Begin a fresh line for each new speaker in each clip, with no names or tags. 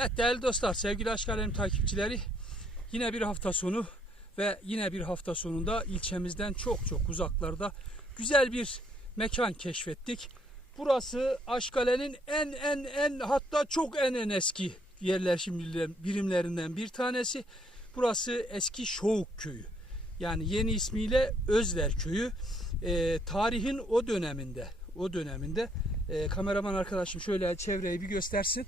Evet değerli dostlar, sevgili Aşk Alem takipçileri yine bir hafta sonu ve yine bir hafta sonunda ilçemizden çok çok uzaklarda güzel bir mekan keşfettik. Burası Aşkale'nin en en en hatta çok en en eski yerleşim birimlerinden bir tanesi. Burası eski Şoğuk Köyü. Yani yeni ismiyle Özler Köyü. Ee, tarihin o döneminde, o döneminde e, kameraman arkadaşım şöyle çevreyi bir göstersin.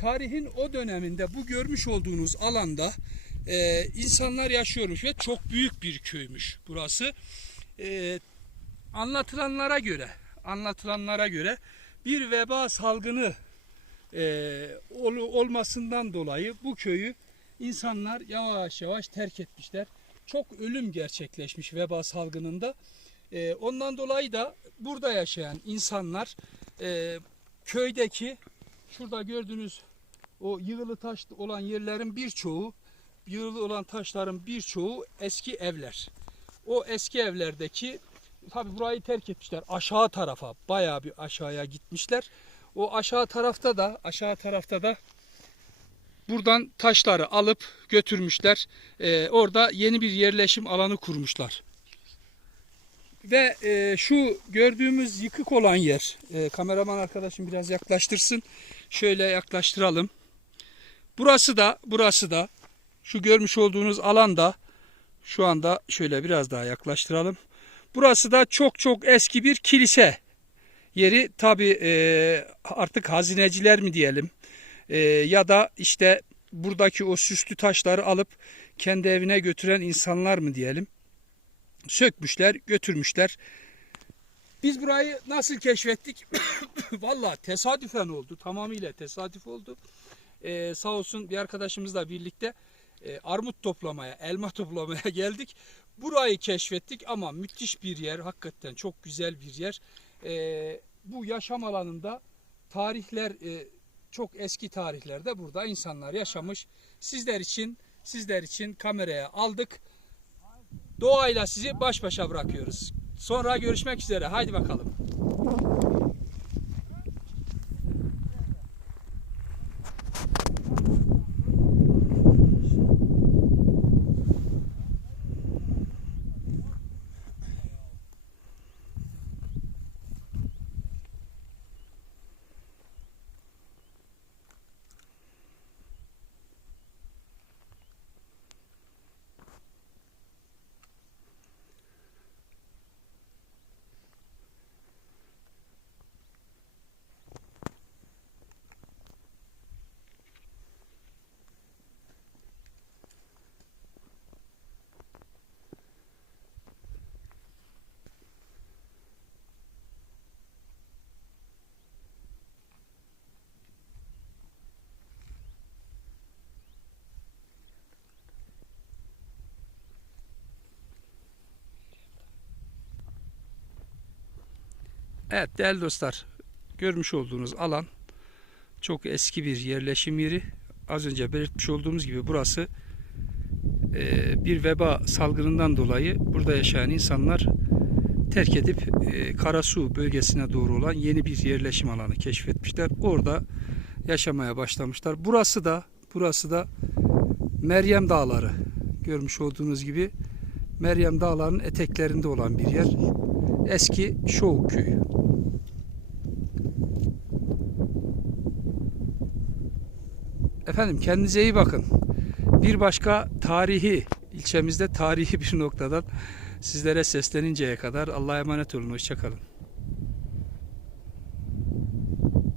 Tarihin o döneminde bu görmüş olduğunuz alanda e, insanlar yaşıyormuş ve çok büyük bir köymüş burası. E, anlatılanlara göre, anlatılanlara göre bir veba salgını e, ol, olmasından dolayı bu köyü insanlar yavaş yavaş terk etmişler. Çok ölüm gerçekleşmiş veba salgınında. E, ondan dolayı da burada yaşayan insanlar e, köydeki şurada gördüğünüz o yığılı taş olan yerlerin birçoğu yığılı olan taşların birçoğu eski evler. O eski evlerdeki tabi burayı terk etmişler aşağı tarafa bayağı bir aşağıya gitmişler. O aşağı tarafta da aşağı tarafta da buradan taşları alıp götürmüşler. Ee, orada yeni bir yerleşim alanı kurmuşlar. Ve e, şu gördüğümüz yıkık olan yer, e, kameraman arkadaşım biraz yaklaştırsın. Şöyle yaklaştıralım. Burası da, burası da, şu görmüş olduğunuz alanda, şu anda şöyle biraz daha yaklaştıralım. Burası da çok çok eski bir kilise yeri. Tabi e, artık hazineciler mi diyelim e, ya da işte buradaki o süslü taşları alıp kendi evine götüren insanlar mı diyelim sökmüşler, götürmüşler. Biz burayı nasıl keşfettik? Valla tesadüfen oldu. Tamamıyla tesadüf oldu. Ee, sağ olsun bir arkadaşımızla birlikte e, armut toplamaya, elma toplamaya geldik. Burayı keşfettik ama müthiş bir yer. Hakikaten çok güzel bir yer. Ee, bu yaşam alanında tarihler e, çok eski tarihlerde burada insanlar yaşamış. Sizler için sizler için kameraya aldık. Doğayla sizi baş başa bırakıyoruz. Sonra görüşmek üzere. Haydi bakalım. Evet değerli dostlar görmüş olduğunuz alan çok eski bir yerleşim yeri. Az önce belirtmiş olduğumuz gibi burası e, bir veba salgınından dolayı burada yaşayan insanlar terk edip e, Karasu bölgesine doğru olan yeni bir yerleşim alanı keşfetmişler. Orada yaşamaya başlamışlar. Burası da burası da Meryem Dağları. Görmüş olduğunuz gibi Meryem Dağları'nın eteklerinde olan bir yer. Eski Şoğuk Köyü. Efendim kendinize iyi bakın. Bir başka tarihi ilçemizde tarihi bir noktadan sizlere sesleninceye kadar Allah'a emanet olun. Hoşçakalın.